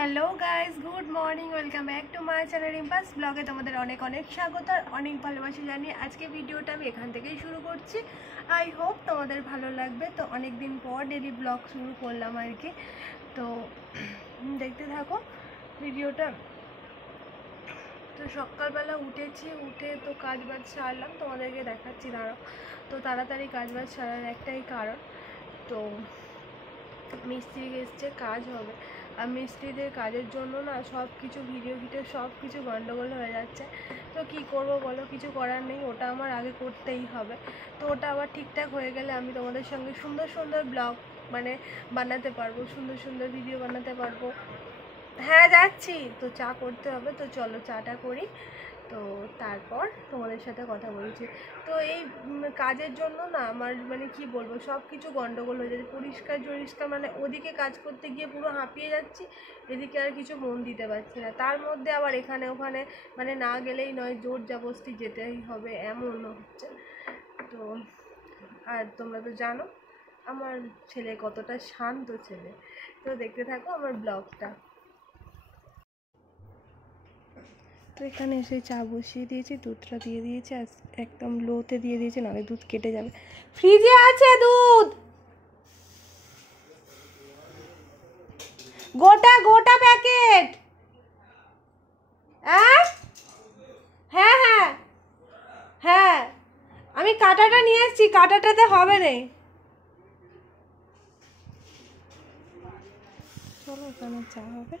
Hello guys, good morning, welcome back to my channel রিম্পাস ব্লগে তোমাদের অনেক অনেক স্বাগত আর অনেক ভালোবাসা জানিয়ে আজকে ভিডিওটা আমি এখান থেকেই শুরু করছি। আই হোপ তোমাদের ভালো লাগবে। তো অনেক দিন পর ডেলি ব্লগ শুরু করলাম আর কি, তো দেখতে থাকো ভিডিওটা। তো সকালবেলা উঠে তো কাজ বাজ সারলাম, তোমাদেরকে দেখাচ্ছি দাঁড়াও। তো তাড়াতাড়ি কাজ বাজ সারার একটাই কারণ, তো মিস্ত্রি এসছে, কাজ হবে। আর মিস্ত্রিদের কাজের জন্য না সব কিছু ভিডিও সব কিছু গন্ডগোল হয়ে যাচ্ছে। তো কি করব বলো, কিছু করার নেই, ওটা আমার আগে করতেই হবে। তো ওটা আবার ঠিকঠাক হয়ে গেলে আমি তোমাদের সঙ্গে সুন্দর সুন্দর ব্লগ বানাতে পারবো, সুন্দর সুন্দর ভিডিও বানাতে পারবো। হ্যাঁ যাচ্ছি, তো চা করতে হবে, তো চলো চাটা করি, তো তারপর তোমাদের সাথে কথা বলছি। তো এই কাজের জন্য না আমার কি বলবো, সব কিছু গন্ডগোল হয়ে যাচ্ছে, পরিষ্কার ওদিকে কাজ করতে গিয়ে পুরো হাঁপিয়ে যাচ্ছি, এদিকে আর কিছু মন দিতে পারছি না। তার মধ্যে আবার এখানে ওখানে না গেলেই নয়, জোর জবরদস্তি যেতেই হবে এমন হচ্ছে। তো আর তোমরা তো জানো আমার ছেলে কতটা শান্ত ছেলে। তো দেখতে থাকো আমার ব্লগটা। তো এখানে এসে চা বসিয়ে দিয়েছি, দুধটা দিয়ে দিয়েছি, আর একদম লোতে দিয়ে দিয়েছি, নাহলে দুধ কেটে যাবে। ফ্রিজে আছে দুধ, গোটা গোটা প্যাকেট। হ্যাঁ হ্যাঁ হ্যাঁ, আমি কাঁটাটা নিয়ে এসেছি, কাঁটাটাতে হবে না। চলো এখানে চা হবে।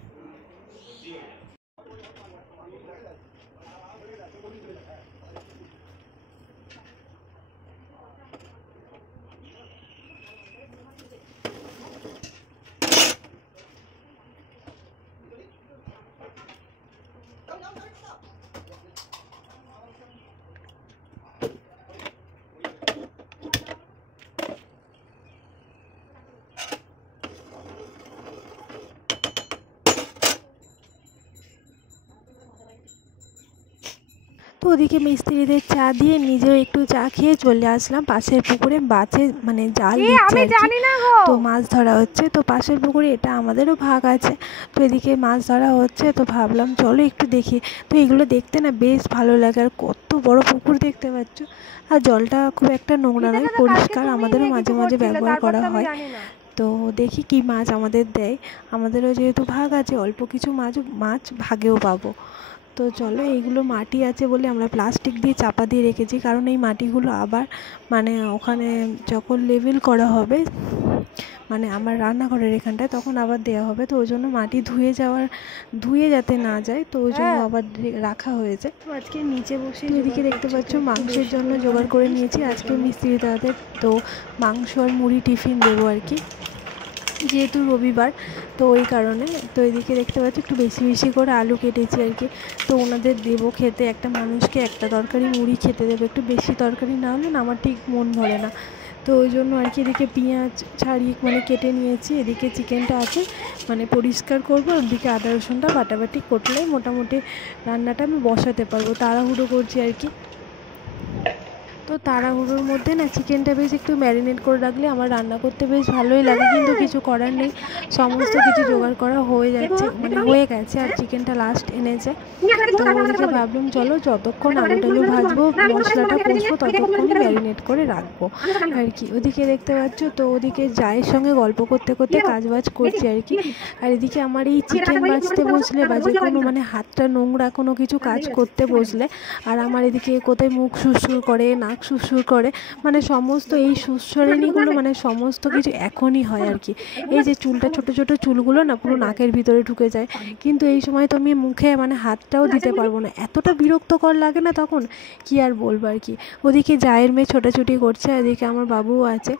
তো ওদিকে মিস্ত্রিদের চা দিয়ে নিজেও একটু চা খেয়ে চলে আসলাম পাশের পুকুরে। মাছে জাল দিচ্ছে, তো মাছ ধরা হচ্ছে। তো পাশের পুকুরে এটা আমাদেরও ভাগ আছে, তো এদিকে মাছ ধরা হচ্ছে। তো ভাবলাম চলো একটু দেখি। তো এগুলো দেখতে না বেশ ভালো লাগে, আর কত বড় পুকুর দেখতে পাচ্ছ। আর জলটা খুব একটা নোংরা নয়, পরিষ্কার, আমাদেরও মাঝে মাঝে ব্যবহার করা হয়। তো দেখি কি মাছ আমাদের দেয়, আমাদেরও যেহেতু ভাগ আছে, অল্প কিছু মাছ ভাগেও পাবো। তো চলো, এইগুলো মাটি আছে বলে আমরা প্লাস্টিক দিয়ে চাপা দিয়ে রেখেছি, কারণ এই মাটিগুলো আবার ওখানে যখন লেভেল করা হবে, আমার রান্নাঘরের এখানটায়, তখন আবার দেওয়া হবে। তো ওই জন্য মাটি ধুয়ে যাতে না যায়, তো ওই জন্য আবার রাখা হয়েছে। তো আজকে নিচে বসে এদিকে দেখতে পাচ্ছ মাংসের জন্য জোগাড় করে নিয়েছি আজকে মিস্ত্রি দাদাদের। তো মাংস আর মুড়ি টিফিন দেবো আর কি, যেহেতু রবিবার, তো ওই কারণে। তো এদিকে দেখতে পাচ্ছি একটু বেশি বেশি করে আলু কেটেছি আর কি, তো ওনাদের দেবো খেতে। একটা মানুষকে একটা তরকারি মুড়ি খেতে দেবো, একটু বেশি তরকারি না হলে না আমার ঠিক মন ভরে না। তো ওই জন্য আর কি এদিকে পেঁয়াজ ছাড়িয়ে কেটে নিয়েছি। এদিকে চিকেনটা আছে পরিষ্কার করবো, ওদিকে আদা রসুনটা বাটাবাটি করলেই মোটামুটি রান্নাটা আমি বসাতে পারবো। তাড়াহুড়ো করছি আর কি। তো তাড়াহুড়োর মধ্যে না চিকেনটা বেশ একটু ম্যারিনেট করে রাখলে আমার রান্না করতে বেশ ভালোই লাগে, কিন্তু কিছু করার নেই, সমস্ত কিছু জোগাড় করা হয়ে গেছে। আর চিকেনটা লাস্ট এনেছে। তো ওদিকে ভাবলাম চলো যতক্ষণ আলু টালু ভাজবো, মশলাটা কষবো, ততক্ষণই ম্যারিনেট করে রাখবো আর কি। ওদিকে দেখতে পাচ্ছ, তো ওদিকে জায়ের সঙ্গে গল্প করতে করতে কাজ বাজ করছি আর কি। আর এদিকে আমার এই চিকেন বাজতে বসলে বা যে কোনো হাতটা নোংরা কোনো কিছু কাজ করতে বসলে, আর আমার এদিকে কোথায় মুখ সুরসুর করে, নাক সুরসুর করে, সমস্ত এই সুরসুরানিগুলো সমস্ত কিছু এখনই হয় আর কি। এই যে চুলটা, ছোট ছোট চুলগুলো না পুরো নাকের ভিতরে ঢুকে যায়, কিন্তু এই সময় তো আমি মুখে হাতটাও দিতে পারবো না, এতটা বিরক্তকর লাগে না তখন, কি আর বলবো আর কি। ওদিকে জায়ের মেয়ে ছোটাছুটি করছে, এদিকে আমার বাবুও আছে।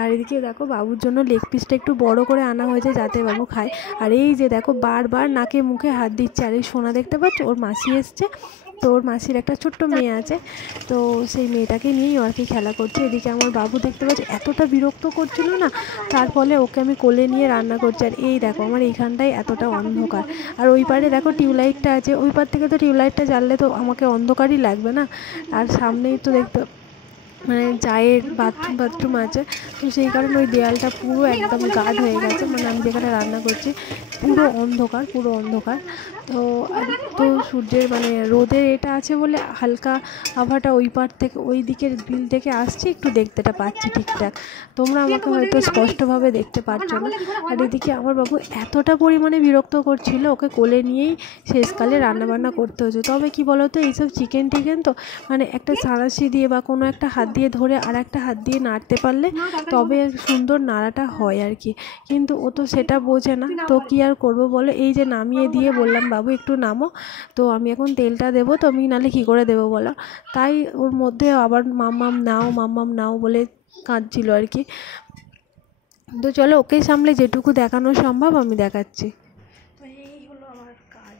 আর এদিকে দেখো বাবুর জন্য লেগ পিসটা একটু বড় করে আনা হয়েছে যাতে বাবু খায়। আর এই যে দেখো বারবার নাকে মুখে হাত দিচ্ছে। আর এই সোনা দেখতে পাচ্ছ, ওর মাসি এসছে, তো ওর মাসির একটা ছোট্ট মেয়ে আছে, তো সেই মেয়েটাকে নিয়েই আর কি খেলা করছে। এদিকে আমার বাবু দেখতে পাচ্ছি এতটা বিরক্ত করছিল না, তার ফলে ওকে আমি কোলে নিয়ে রান্না করছি। আর এই দেখো আমার এইখানটায় এতটা অন্ধকার, আর ওই পারে দেখো টিউবলাইটটা আছে, ওই পার থেকে তো টিউবলাইটটা জ্বাললে তো আমাকে অন্ধকারই লাগবে না। আর সামনেই তো দেখতে মানে জায়ের বাথরুম আছে, তো সেই কারণে ওই দেয়ালটা পুরো একদম গাঢ় হয়ে গেছে। মানে আমি যেখানে রান্না করছি পুরো অন্ধকার। তো তো সূর্যের মানে রোদের এটা আছে বলে হালকা আবহাওয়াটা ওই পার থেকে ওই দিকের গ্রিল থেকে আসছে, একটু দেখতেটা পাচ্ছি ঠিকঠাক। তোমরা আমাকে হয়তো স্পষ্টভাবে দেখতে পারছো না। আর এদিকে আমার বাবু এতটা পরিমাণে বিরক্ত করছিল, ওকে কোলে নিয়েই শেষকালে রান্নাবান্না করতে হচ্ছে। তবে কি বলো তো, এইসব চিকেন টিকেন তো মানে একটা সাঁড়াশি দিয়ে বা কোনো একটা হাত দিয়ে ধরে আর একটা হাত দিয়ে নাড়তে পারলে তবে সুন্দর নাড়াটা হয় আর কি। কিন্তু ও তো সেটা বোঝে না, তো কী আর করবো বলো। এই যে নামিয়ে দিয়ে বললাম বাবু একটু নামো, তো আমি এখন তেলটা দেবো, তো আমি নাহলে কী করে দেবো বলো। তাই ওর মধ্যে আবার মাম্মাম নাও বলে কাঁদছিল আর কি। তো চলো ওকে সামলে যেটুকু দেখানো সম্ভব আমি দেখাচ্ছি। তো এই হলো আমার কাজ,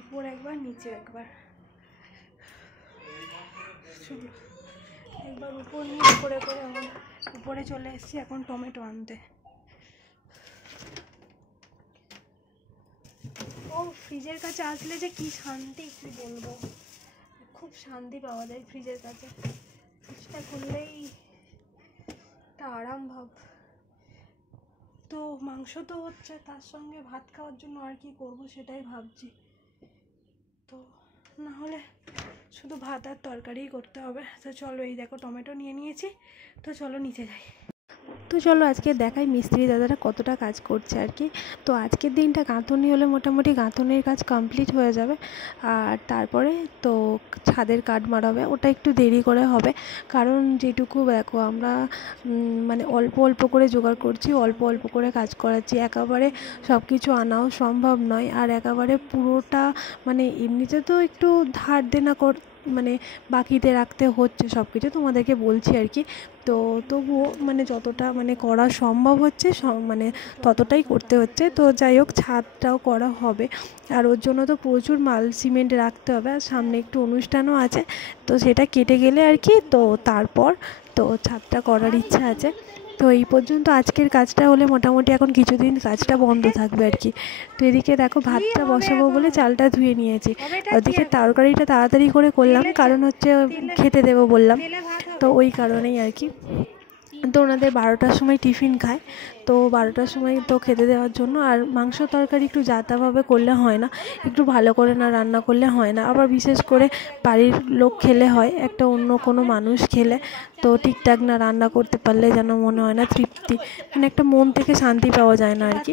উপর একবার নিচে একবার। চলো একবার উপর নিচ করে আমার উপরে চলে এসেছি এখন টমেটো আনতে। ও ফ্রিজের কাছে আসলে যে কি শান্তি কি বলবো, খুব শান্তি পাওয়া যায় ফ্রিজের কাছে। ফ্রিজটা খুললেই একটা আরাম ভাব। তো মাংস তো হচ্ছে, তার সঙ্গে ভাত খাওয়ার জন্য আর কি করবো সেটাই ভাবছি। তো না হলে শুধু ভাত আর তরকারিই করতে হবে। তো চলো এই দেখো টমেটো নিয়ে নিয়েছি, তো চলো নিচে যাই। তো চলো আজকে দেখাই মিস্ত্রি দাদারা কতটা কাজ করছে আর কি। তো আজকের দিনটা গাঁথনি হলে মোটামুটি গাঁথনির কাজ কমপ্লিট হয়ে যাবে, আর তারপরে তো ছাদের কাঠ মারাবে, ওটা একটু দেরি করে হবে। কারণ যেটুকু দেখো আমরা মানে অল্প করে জোগাড় করছি, অল্প করে কাজ করাচ্ছি, একেবারে সব কিছু আনাও সম্ভব নয়। আর একেবারে পুরোটা মানে এমনিতে তো একটু ধার দেনা মানে বাকিতে রাখতে হচ্ছে সব কিছু, তোমাদেরকে বলছি আর কি। তো তবুও মানে যতটা মানে করা সম্ভব হচ্ছে মানে ততটাই করতে হচ্ছে। তো যাই হোক ছাদটাও করা হবে, আর ওর জন্য তো প্রচুর মাল সিমেন্ট রাখতে হবে, আর সামনে একটু অনুষ্ঠানও আছে, তো সেটা কেটে গেলে আর কি তো তারপর তো ছাদটা করার ইচ্ছা আছে। তো এই পর্যন্ত আজকের কাজটা হলে মোটামুটি এখন কিছুদিন কাজটা বন্ধ থাকবে আর কি। তো এদিকে দেখো ভাতটা বসাবো বলে চালটা ধুয়ে নিয়েছি, ওদিকে তরকারিটা তাড়াতাড়ি করে করলাম কারণ হচ্ছে খেতে দেবো বললাম, তো ওই কারণেই আর কি। তো ওনাদের 12টার সময় টিফিন খায়, তো 12টার সময় তো খেতে দেওয়ার জন্য। আর মাংস তরকারি একটু যাতাভাবে করলে হয় না, একটু ভালো করে না রান্না করলে হয় না। আবার বিশেষ করে বাড়ির লোক খেলে হয়, একটা অন্য কোনো মানুষ খেলে তো ঠিকঠাক না রান্না করতে পারলে যেন মনে হয় না তৃপ্তি, মানে একটা মন থেকে শান্তি পাওয়া যায় না আর কি।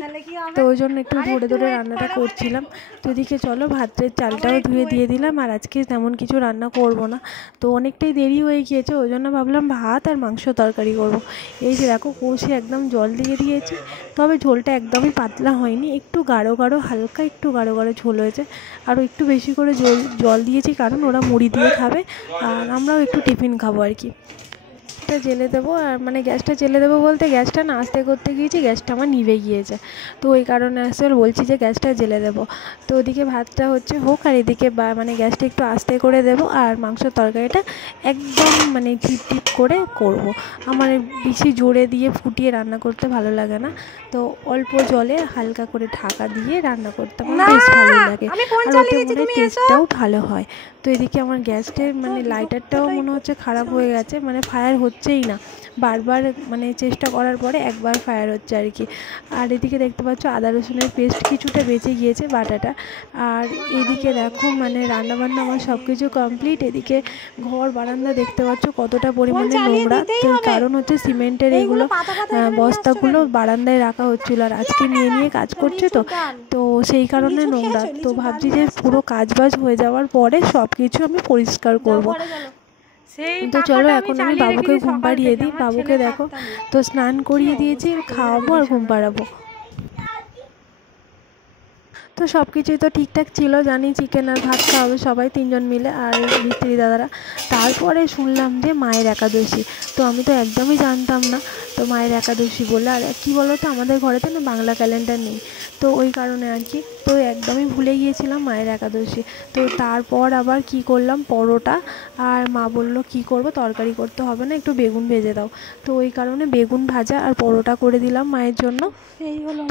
তো ওই জন্য একটু ধরে রান্নাটা করছিলাম। তো এদিকে চলো ভাতের চালটাও ধুয়ে দিয়ে দিলাম, আর আজকে তেমন কিছু রান্না করব না, তো অনেকটাই দেরি হয়ে গিয়েছে, ওই জন্য ভাবলাম ভাত আর মাংস তরকারি করবো। এই যে দেখো কষে একদম জল দিয়ে দিয়েছি, তবে ঝোলটা একদমই পাতলা হয়নি, একটু হালকা একটু গাঢ় ঝোল হয়েছে। আরও একটু বেশি করে জল দিয়েছি কারণ ওরা মুড়ি দিয়ে খাবে, আর আমরাও একটু টিফিন খাবো আর কি। গ্যাসটা জেলে দেবো, আর মানে গ্যাসটা জেলে দেবো বলতে গ্যাসটা না আস্তে করতে গিয়েছি, গ্যাসটা আমার নিভে গিয়েছে, তো ওই কারণে আসলে বলছি যে গ্যাসটা জেলে দেবো। তো ওদিকে ভাতটা হচ্ছে হোক, আর এদিকে মানে গ্যাসটা একটু আস্তে করে দেবো, আর মাংসের তরকারিটা একদম মানে টিপ করে করব। আমার বেশি জোরে দিয়ে ফুটিয়ে রান্না করতে ভালো লাগে না, তো অল্প জলে হালকা করে ঢাকা দিয়ে রান্না করতে আমার বেশ ভালো লাগে, আর ওতে মনে হয় টেস্টটাও ভালো হয়। তো এদিকে আমার গ্যাসটার মানে লাইটারটাও মনে হচ্ছে খারাপ হয়ে গেছে, মানে ফায়ার হচ্ছেই না, বারবার মানে চেষ্টা করার পরে একবার ফায়ার হচ্ছে আর কি। আর এদিকে দেখতে পাচ্ছ আদা রসুনের পেস্ট কিছুটা বেঁচে গিয়েছে বাটাটা। আর এদিকে দেখো মানে রান্নাবান্না আমার সব কিছু কমপ্লিট। এদিকে ঘর বারান্দা দেখতে পাচ্ছ কতটা পরিমাণে নোংরা, তো কারণ হচ্ছে সিমেন্টের এইগুলো বস্তাগুলো বারান্দায় রাখা হচ্ছিলো, আর আজকে নিয়ে কাজ করছে তো সেই কারণে নোংরা। তো ভাবছি যে পুরো কাজবাজ হয়ে যাওয়ার পরে সব কিছু আমি পরিষ্কার করব। তো চলো এখন আমি বাবুকে ঘুম পাড়িয়ে দিই। বাবুকে দেখো তো স্নান করিয়ে দিয়েছি, খাওয়াবো আর ঘুম পাড়াবো। তো সব কিছুই তো ঠিকঠাক ছিল, জানি চিকেন আর ভাত খাওয়াবে সবাই 3 জন মিলে আর মিস্ত্রি দাদারা। তারপরে শুনলাম যে মায়ের একাদশী, তো আমি তো একদমই জানতাম না। তো মায়ের একাদশী বলে। আর কী বলো তো, আমাদের ঘরেতে না বাংলা ক্যালেন্ডার নেই, তো ওই কারণে আর কি, তো একদমই ভুলে গিয়েছিলাম মায়ের একাদশী। তো তারপর আবার কি করলাম, পরোটা, আর মা বললো কি করব, তরকারি করতে হবে না, একটু বেগুন ভেজে দাও। তো ওই কারণে বেগুন ভাজা আর পরোটা করে দিলাম মায়ের জন্য।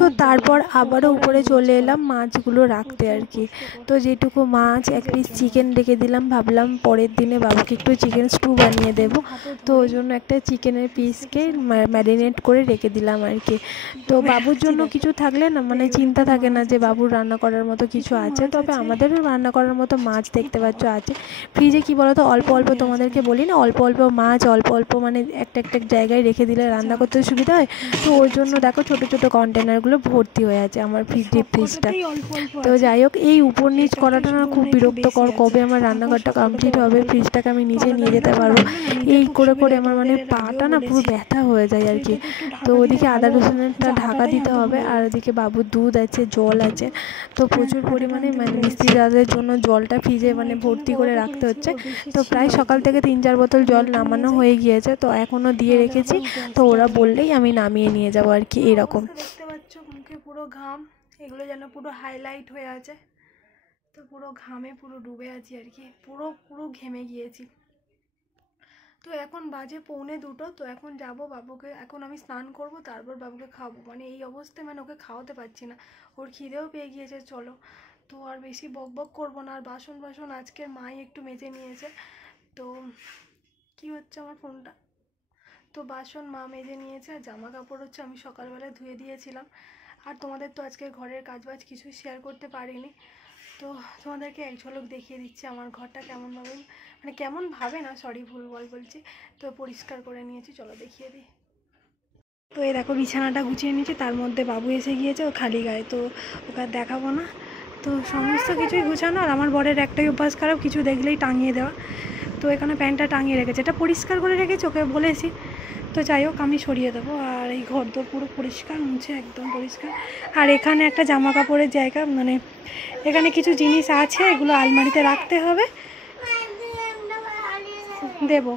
তো তারপর আবারও উপরে চলে এলাম মাছগুলো রাখতে আর কি। তো যেটুকু মাছ, এক পিস চিকেন রেখে দিলাম, ভাবলাম পরের দিনে বাবুকে একটু চিকেন স্টু বানিয়ে দেবো, তো ওই জন্য একটা চিকেনের পিসকে ম্যারিনেট করে রেখে দিলাম আর কি। তো বাবুর জন্য কিছু থাকলে না মানে চিন্তা থাকে না যে বাবুর রান্না করার মতো কিছু আছে, তবে আমাদেরও রান্না করার মতো মাছ দেখতে পাচ্ছ আছে ফ্রিজে। কি বলো তো, অল্প অল্প, তোমাদেরকে বলি না, অল্প অল্প মাছ, অল্প অল্প মানে একটা একটা জায়গায় রেখে দিলে রান্না করতে সুবিধা হয়। তো ওর জন্য দেখো ছোটো ছোটো কন্টেনারগুলো ভর্তি হয়ে আছে আমার ডিপ ফ্রিজটা। তো যাই হোক, এই উপর নিচ করাটা না খুব বিরক্তকর, কবে আমার রান্নাঘরটা কমপ্লিট হবে, ফ্রিজটাকে আমি নিজে নিয়ে যেতে পারবো, এই করে করে আমার মানে পাটা না পুরো ব্যথা হয়ে যায় আর কি। তো ওদিকে আদা রসুনেরটা ঢাকা দিতে হবে, আর ওদিকে বাবুর দুধ আছে, জল আছে, তো প্রচুর পরিমাণে মানে মিস্ত্রি দাদাদের জন্য জলটা ফ্রিজে মানে ভর্তি করে রাখতে হচ্ছে। তো প্রায় সকাল থেকে 3-4 বোতল জল নামানো হয়ে গিয়েছে, তো এখনও দিয়ে রেখেছি, তো ওরা বললেই আমি নামিয়ে নিয়ে যাবো আর কি। এরকম দেখতে পাচ্ছ মুখে পুরো ঘাম, এগুলো যেন পুরো হাইলাইট হয়ে আছে, তো পুরো ঘামে পুরো ডুবে আছি আর কি, পুরো পুরো ঘেমে গিয়েছি। তো এখন বাজে 1:45, তো এখন যাব বাবুকে, এখন আমি স্নান করব, তারপর বাবুকে খাবো, মানে এই অবস্থায় মানে ওকে খাওয়াতে পারছি না, ওর খিদেও পেয়ে গিয়েছে। চলো, তো আর বেশি বক বক করবো না। আর বাসন বাসন আজকের মাই একটু মেজে নিয়েছে, তো কি হচ্ছে আমার ফোনটা, তো বাসন মা মেজে নিয়েছে, আর জামা কাপড় হচ্ছে আমি সকালবেলা ধুয়ে দিয়েছিলাম। আর তোমাদের তো আজকে ঘরের কাজবাজ কিছু শেয়ার করতে পারিনি, তো তোমাদেরকে এক ঝলক দেখিয়ে দিচ্ছি আমার ঘরটা কেমনভাবে, মানে কেমনভাবে না, সরি ভুল বলছি, তো পরিষ্কার করে নিয়েছি, চলো দেখিয়ে দিই। তো এই দেখো বিছানাটা গুছিয়ে নিয়েছি, তার মধ্যে বাবু এসে গিয়েছে, ও খালি গায়ে, তো ওকে আর দেখাবো না। তো সমস্ত কিছুই গুছানো, আর আমার বরের একটাই অভ্যাস খারাপ, কিছু দেখলেই টাঙিয়ে দেওয়া। তো এখানে প্যান্টটা টাঙিয়ে রেখেছে, এটা পরিষ্কার করে রেখেছি, ওকে বলেছি। তো যাই হোক, আমি সরিয়ে দেবো। আর এই ঘর দোর পুরো পরিষ্কার, মুছে একদম পরিষ্কার। আর এখানে একটা জামা কাপড়ের জায়গা, মানে এখানে কিছু জিনিস আছে, এগুলো আলমারিতে রাখতে হবে, দেবো।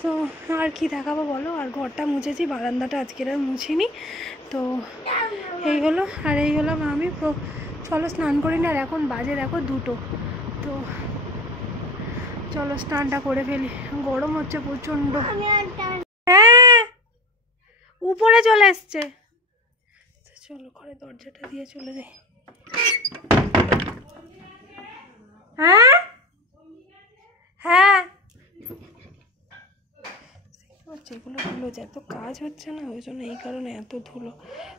তো আর কি দেখাবো বলো। আর ঘরটা মুছেছি, বারান্দাটা আজকের আর মুছিনি। তো এই হলো, আর এই হলাম আমি। চলো স্নান করি না, আর এখন বাজে দেখো 2টো, তো চলো স্নানটা করে ফেলি, গরম হচ্ছে প্রচণ্ড। হ্যাঁ, উপরে চলে এসছে, চলো ঘরে দরজাটা দিয়ে চলে যাই। হ্যাঁ হ্যাঁ, যেগুলো ধুলো, এত কাজ হচ্ছে না, ওই জন্য এই কারণে এত ধুলো।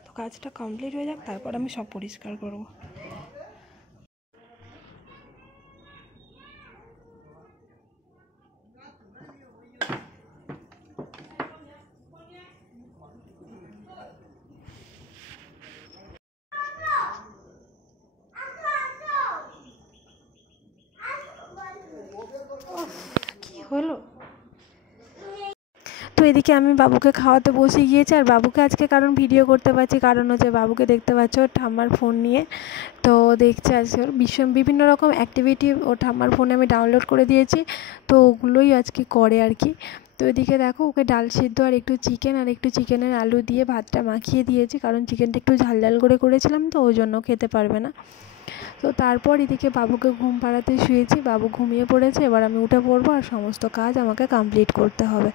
তো কাজটা কমপ্লিট হয়ে যাক, তারপর আমি সব পরিষ্কার করবো। কি হলো, তো এদিকে আমি বাবুকে খাওয়াতে বসে গিয়েছি। আর বাবুকে আজকে কারণ ভিডিও করতে পারছি, কারণ হচ্ছে বাবুকে দেখতে পাচ্ছ ওর ঠাম্মার ফোন নিয়ে, তো দেখছে আজকে ওর বিভিন্ন রকম অ্যাক্টিভিটি ও ঠাম্মার ফোনে আমি ডাউনলোড করে দিয়েছি, তো ওগুলোই আজকে করে আর কি। তো এদিকে দেখো, ওকে ডাল সিদ্ধ আর একটু চিকেন আর একটু চিকেনের আলু দিয়ে ভাতটা মাখিয়ে দিয়েছি, কারণ চিকেনটা একটু ঝাল ঝাল করে করেছিলাম, তো ওই জন্য খেতে পারবে না। তো তারপর এদিকে বাবুকে ঘুম পাড়াতে শুয়েছি, বাবু ঘুমিয়ে পড়েছে, এবার আমি উঠে পড়বো, আর সমস্ত কাজ আমাকে কমপ্লিট করতে হবে।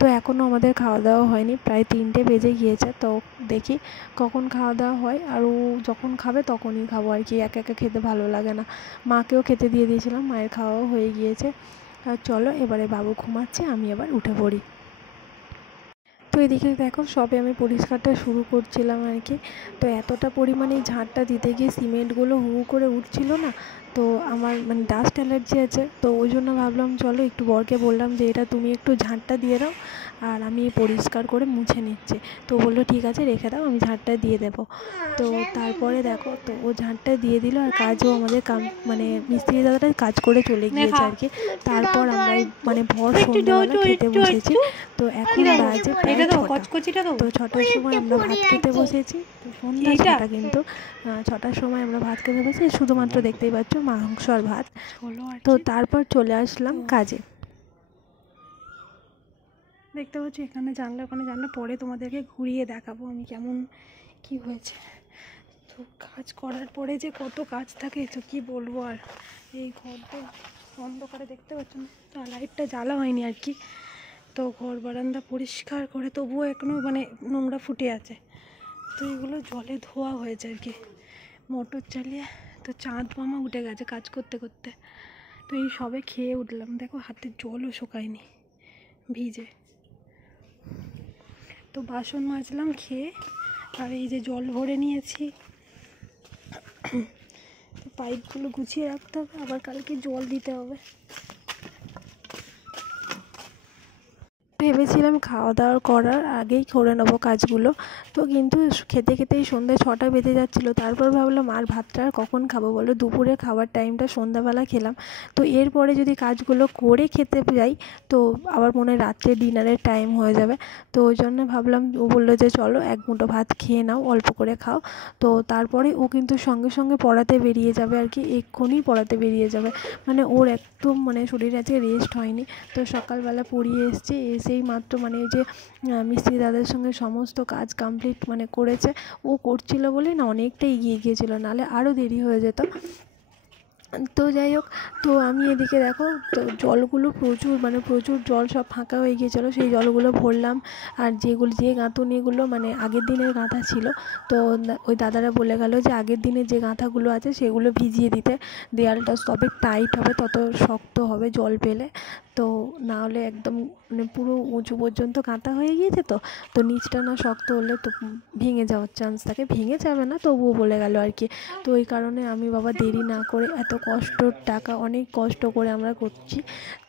তো এখনও আমাদের খাওয়া দাওয়া হয়নি, প্রায় 3টে বেজে গিয়েছে, তো দেখি কখন খাওয়া দাওয়া হয়, আর ও যখন খাবে তখনই খাবো আর কি, একা একা খেতে ভালো লাগে না। মাকেও খেতে দিয়ে দিয়েছিলাম, মায়ের খাওয়াও হয়ে গিয়েছে। আর চলো এবারে বাবু ঘুমাচ্ছে, আমি এবার উঠে পড়ি। তো এদিকে দেখো, সবে আমি পরিষ্কারটা শুরু করছিলাম আর কি। তো এতটা পরিমাণে ঝাঁটটা দিতে গিয়ে সিমেন্টগুলো হু করে উঠছিল না, তো আমার মানে ডাস্ট অ্যালার্জি আছে, তো ওই জন্য ভাবলাম চলো একটু বরকে বললাম যে এটা তুমি একটু ঝাঁটটা দিয়ে দাও, আর আমি পরিষ্কার করে মুছে নিচ্ছি। তো বললো ঠিক আছে রেখে দাও, আমি ঝাঁটটা দিয়ে দেবো। তো তারপরে দেখো, তো ও ঝাঁটটা দিয়ে দিল, আর কাজও আমাদের মানে মিস্ত্রি দাদাটা কাজ করে চলে গিয়েছে আর কি। তারপর আমরা মানে ভর সন্ধ্যাবেলা খেতে বসেছি। তো এখন বাজে প্রায় 6টা, তো 6টার সময় আমরা ভাত খেতে বসেছি। তো সন্ধ্যা 6টা, কিন্তু 6টার সময় আমরা ভাত খেতে বসেছি, শুধুমাত্র দেখতেই পাচ্ছ মাংস আর ভাত। তো তারপর চলে আসলাম কাজে। দেখতে পাচ্ছি এখানে জানলা ওখানে জানলা, পরে তোমাদেরকে ঘুরিয়ে দেখাবো আমি কেমন কি হয়েছে। তো কাজ করার পরে যে কত কাজ থাকে তো কি বলবো। আর এই ঘর তো অন্ধকারে দেখতে পাচ্ছেন, তো লাইটটা জ্বালা হয়নি আর কি। তো ঘর বারান্দা পরিষ্কার করে তবুও এখনও মানে নোংরা ফুটে আছে। তো এগুলো জলে ধোয়া হয়েছে আর কি মোটর চালিয়ে। তো চাঁদ মামা উঠে গেছে কাজ করতে করতে। তো এই সবে খেয়ে উঠলাম, দেখো হাতের জলও শুকায়নি ভিজে। তো বাসন মাজলাম খেয়ে, আর এই যে জল ভরে নিয়েছি। তো পাইপগুলো গুছিয়ে রাখতে হবে, আবার কালকে জল দিতে হবে। ভেবেছিলাম খাওয়া দাওয়া করার আগেই করে নেবো কাজগুলো, তো কিন্তু খেতে খেতেই সন্ধ্যে 6টা বেজে যাচ্ছিলো। তারপর ভাবলাম আর ভাতটা আর কখন খাবো বলো, দুপুরে খাওয়ার টাইমটা সন্ধ্যাবেলা খেলাম। তো এরপরে যদি কাজগুলো করে খেতে যাই তো আবার মনে হয় রাত্রে ডিনারের টাইম হয়ে যাবে। তো ওই জন্য ভাবলাম, ও বললো যে চলো এক মুঠো ভাত খেয়ে নাও, অল্প করে খাও। তো তারপরে ও কিন্তু সঙ্গে সঙ্গে পড়াতে বেরিয়ে যাবে আর কি, এক্ষুনি পড়াতে বেরিয়ে যাবে। মানে ওর একদম মানে শরীর আছে রেস্ট হয়নি। তো সকালবেলা পড়িয়ে এসছে, এসেই মাত্র মানে যে মিস্ত্রি দাদার সঙ্গে সমস্ত কাজ কমপ্লিট মানে করেছে। ও করছিল বলে না অনেকটা এগিয়ে গিয়েছিল, নাহলে আরও দেরি হয়ে যেত। তো যাই হোক, তো আমি এদিকে দেখো তো জলগুলো প্রচুর জল সব ফাঁকা হয়ে গিয়েছিলো, সেই জলগুলো ভরলাম। আর যে গাঁথুনিগুলো মানে আগের দিনের গাঁথা ছিল, তো ওই দাদারা বলে গেল যে আগের দিনের যে গাঁথাগুলো আছে সেগুলো ভিজিয়ে দিতে, দেয়ালটা তবে টাইট হবে, তত শক্ত হবে জল পেলে। তো না হলে একদম মানে পুরো উঁচু পর্যন্ত কাঁথা হয়ে গিয়েছে। তো নিচটা না শক্ত হলে তো ভেঙে যাওয়ার চান্স থাকে, ভেঙে যাবে না তবুও বলে গেল আর কি। তো ওই কারণে আমি বাবা দেরি না করে, এত কষ্টর টাকা অনেক কষ্ট করে আমরা করছি,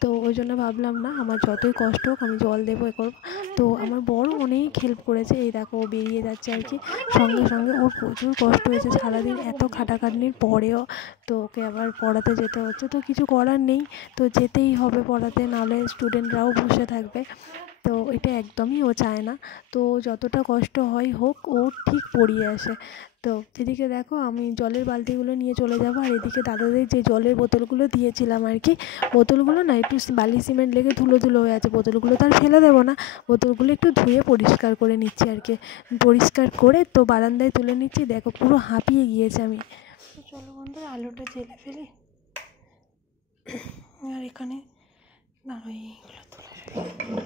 তো ওই জন্য ভাবলাম না আমার যতই কষ্ট হোক আমি জল দেবো এ করবো। তো আমার বড় অনেক হেল্প করেছে, এই দেখো ও বেরিয়ে যাচ্ছে আর কি সঙ্গে সঙ্গে। ওর প্রচুর কষ্ট হয়েছে সারাদিন এত খাটাখাটনির পরেও, তো ওকে আবার পড়াতে যেতে হচ্ছে। তো কিছু করার নেই, তো যেতেই হবে পড়াতে, নাহলে স্টুডেন্টরাও বসে থাকবে। তো এটা একদমই ও চায় না, তো যতটা কষ্ট হয় হোক, ও ঠিক পড়িয়ে আসে। তো এদিকে দেখো আমি জলের বালতিগুলো নিয়ে চলে যাবো, আর এদিকে দাদাদের যে জলের বোতলগুলো দিয়েছিলাম আর কি, বোতলগুলো না একটু বালি সিমেন্ট লেগে ধুলো ধুলো হয়ে আছে, বোতলগুলো তো আর ফেলে দেবো না, বোতলগুলো একটু ধুয়ে পরিষ্কার করে নিচ্ছি আর কি। পরিষ্কার করে তো বারান্দায় তুলে নিচ্ছি, দেখো পুরো হাঁপিয়ে গিয়েছে আমি। তো চলো বন্ধুরা আলুটা জেলে ফেলি, আর এখানে দাঁড়ো এইগুলো তুলে ফেলি।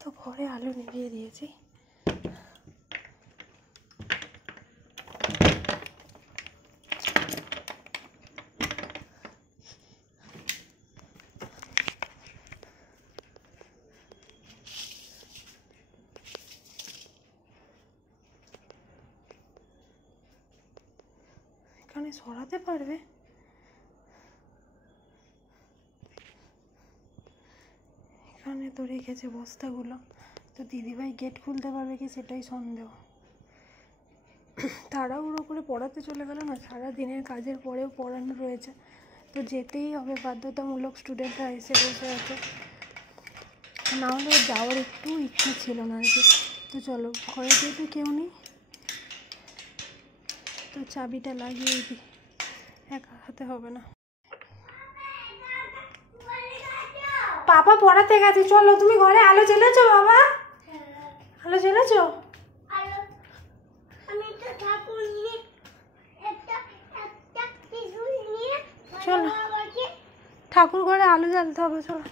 তো ঘরে আলু নিভিয়ে দিয়েছি। এখানে সরাতে পারবে, এখানে তো রেখেছে বস্তাগুলো, তো দিদিভাই গেট খুলতে পারবে কি সেটাই সন্দেহ। তাড়াহুড়ো করে পড়াতে চলে গেল না, সারা দিনের কাজের পরেও পড়ানো রয়েছে, তো যেতেই হবে বাধ্যতামূলক, স্টুডেন্টরা এসে বসে আছে, না হলে যাওয়ার একটু ইচ্ছা ছিল না আর কি। তো চলো ঘরে যেহেতু কেউ নেই, তো চাবিটা লাগিয়ে দিই, একা হাতে হবে না। বাবা পড়াতে গেছে, চলো তুমি ঘরে আলো জ্বেলেছো বাবা? আলো জ্বেলেছো? চলো ঠাকুর ঘরে আলো জ্বালতে হবে, চলো।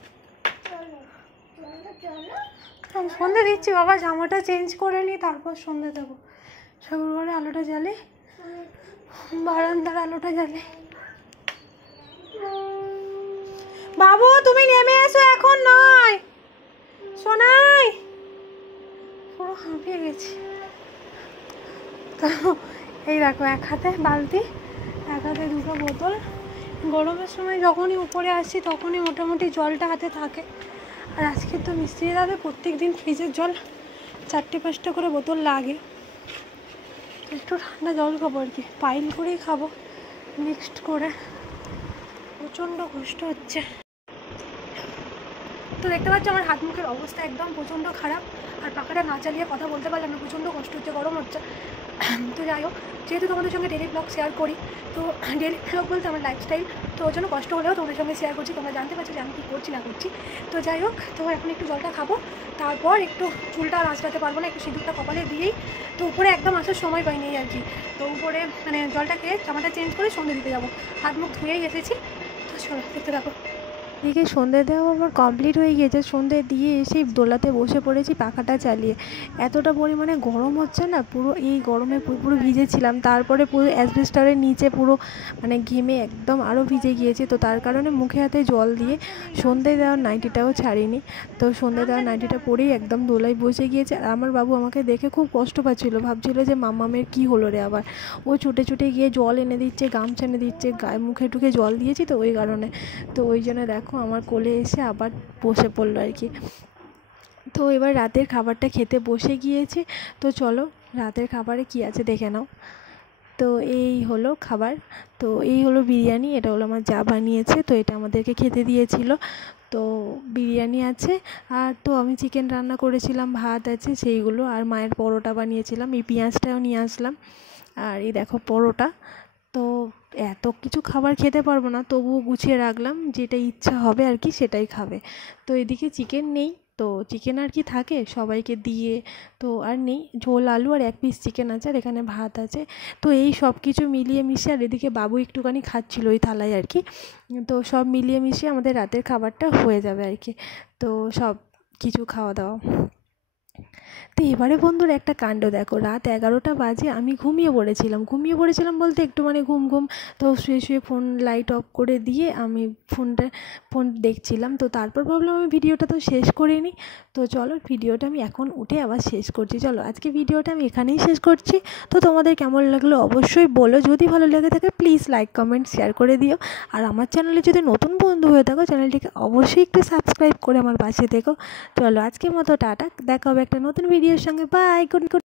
সন্ধে দিচ্ছি বাবা, জামাটা চেঞ্জ করে নিই তারপর সন্ধে দেবো। ঠাকুর ঘরে আলোটা জ্বালে, বারান্দার আলোটা জ্বালে। বাবু তুমি নেমে এসো, এখন নয় সোনাই, পুরো হাঁপিয়ে গেছি। তো এই দেখো এক হাতে বালতি, এক হাতে দুটো বোতল। গরমের সময় যখনই উপরে আসি তখনই মোটামুটি জলটা হাতে থাকে। আর আজকে তো মিস্ত্রি দাদা প্রত্যেক দিন ফ্রিজের জল 4-5টা করে বোতল লাগে, একটু ঠান্ডা জল খাবো আর কি, পাইল করেই খাবো মিক্সড করে। প্রচণ্ড কষ্ট হচ্ছে। তো দেখতে পাচ্ছ আমার হাত মুখের অবস্থা একদম প্রচণ্ড খারাপ, আর পাখাটা না চালিয়ে কথা বলতে পারলাম না, প্রচণ্ড কষ্ট হচ্ছে, গরম হচ্ছে। তো যাই হোক, যেহেতু তোমাদের সঙ্গে ডেলি ব্লগ শেয়ার করি, তো ডেলি ব্লগ বলতে আমার লাইফস্টাইল তো ওর জন্য কষ্ট হলেও তোমাদের সঙ্গে শেয়ার করছি, তোমরা জানতে পারছো যে আমি কী করছি না করছি। তো যাই হোক, তো এখন একটু জলটা খাবো, তারপর একটু চুলটা আর আঁচড়াতে পারবো না, একটু সিঁদুরটা কপালে দিয়েই তো উপরে একদম আসার সময় পাইনি আর কি। তো উপরে মানে জলটা খেয়ে জামাটা চেঞ্জ করে সন্ধে দিতে যাবো, হাত মুখ ধুয়েই এসেছি। তো চলো দেখতে থাকো। এদিকে সন্ধে দেওয়া আমার কমপ্লিট হয়ে গিয়েছে, সন্ধে দিয়ে এসেই দোলাতে বসে পড়েছি পাখাটা চালিয়ে। এতটা পরিমাণে গরম হচ্ছে না, পুরো এই গরমে পুরো ভিজেছিলাম, তারপরে পুরো অ্যাসবেস্টারের নিচে পুরো মানে ঘেমে একদম আরও ভিজে গিয়েছে। তো তার কারণে মুখে হাতে জল দিয়ে সন্ধে দেওয়ার নাইটিটাও ছাড়িনি। তো সন্ধে দেওয়ার নাইটিটা পরেই একদম দোলায় বসে গিয়েছে। আর আমার বাবু আমাকে দেখে খুব কষ্ট পাচ্ছিলো, ভাবছিলো যে মাম্মামের কী হলো রে আবার। ও ছুটে ছুটে গিয়ে জল এনে দিচ্ছে, গামছা এনে দিচ্ছে, গায়ে মুখে টুকে জল দিয়েছি তো ওই কারণে। তো ওই জন্য দেখো আমার কোলে এসে আবার বসে পড়লো আর কি। তো এবার রাতের খাবারটা খেতে বসে গিয়েছে। তো চলো রাতের খাবারে কি আছে দেখে নাও। তো এই হলো খাবার, তো এই হলো বিরিয়ানি, এটা হলো আমার যা বানিয়েছে, তো এটা আমাদেরকে খেতে দিয়েছিল। তো বিরিয়ানি আছে, আর তো আমি চিকেন রান্না করেছিলাম, ভাত আছে সেইগুলো, আর মায়ের পরোটা বানিয়েছিলাম, এই পেঁয়াজটাও নিয়ে আসলাম। আর এই দেখো পরোটা। তো এত কিছু খাবার খেতে পারবো না, তবুও গুছিয়ে রাখলাম, যেটা ইচ্ছা হবে আর কি সেটাই খাবে। তো এদিকে চিকেন নেই, তো চিকেন আর কি থাকে সবাইকে দিয়ে, তো আর নেই, ঝোল আলু আর এক পিস চিকেন আছে, আর এখানে ভাত আছে। তো এই সব কিছু মিলিয়ে মিশিয়ে, আর এদিকে বাবু একটুখানি খাচ্ছিলো ওই থালায় আর কি। তো সব মিলিয়ে মিশিয়ে আমাদের রাতের খাবারটা হয়ে যাবে আর কি। তো সব কিছু খাওয়া দাওয়া। তো এবারে বন্ধুরা একটা কাণ্ড দেখো, রাত 11টা বাজে, আমি ঘুমিয়ে পড়েছিলাম বলতে একটু মানে ঘুম। তো শুয়ে শুয়ে ফোন লাইট অফ করে দিয়ে আমি ফোন দেখছিলাম। তো তারপর ভাবলাম আমি ভিডিওটা তো শেষ করে নিই। তো চলো ভিডিওটা আমি এখন উঠে আবার শেষ করছি। চলো আজকে ভিডিওটা আমি এখানেই শেষ করছি। তো তোমাদের কেমন লাগলো অবশ্যই বলো, যদি ভালো লেগে থাকে প্লিজ লাইক কমেন্ট শেয়ার করে দিও। আর আমার চ্যানেলে যদি নতুন বন্ধু হয়ে থাকো, চ্যানেলটিকে অবশ্যই একটু সাবস্ক্রাইব করে আমার পাশে থেকো। চলো আজকের মতো টাটা, দেখা হবে একটা নতুন ভিডিওর সঙ্গে, বাই, গুড।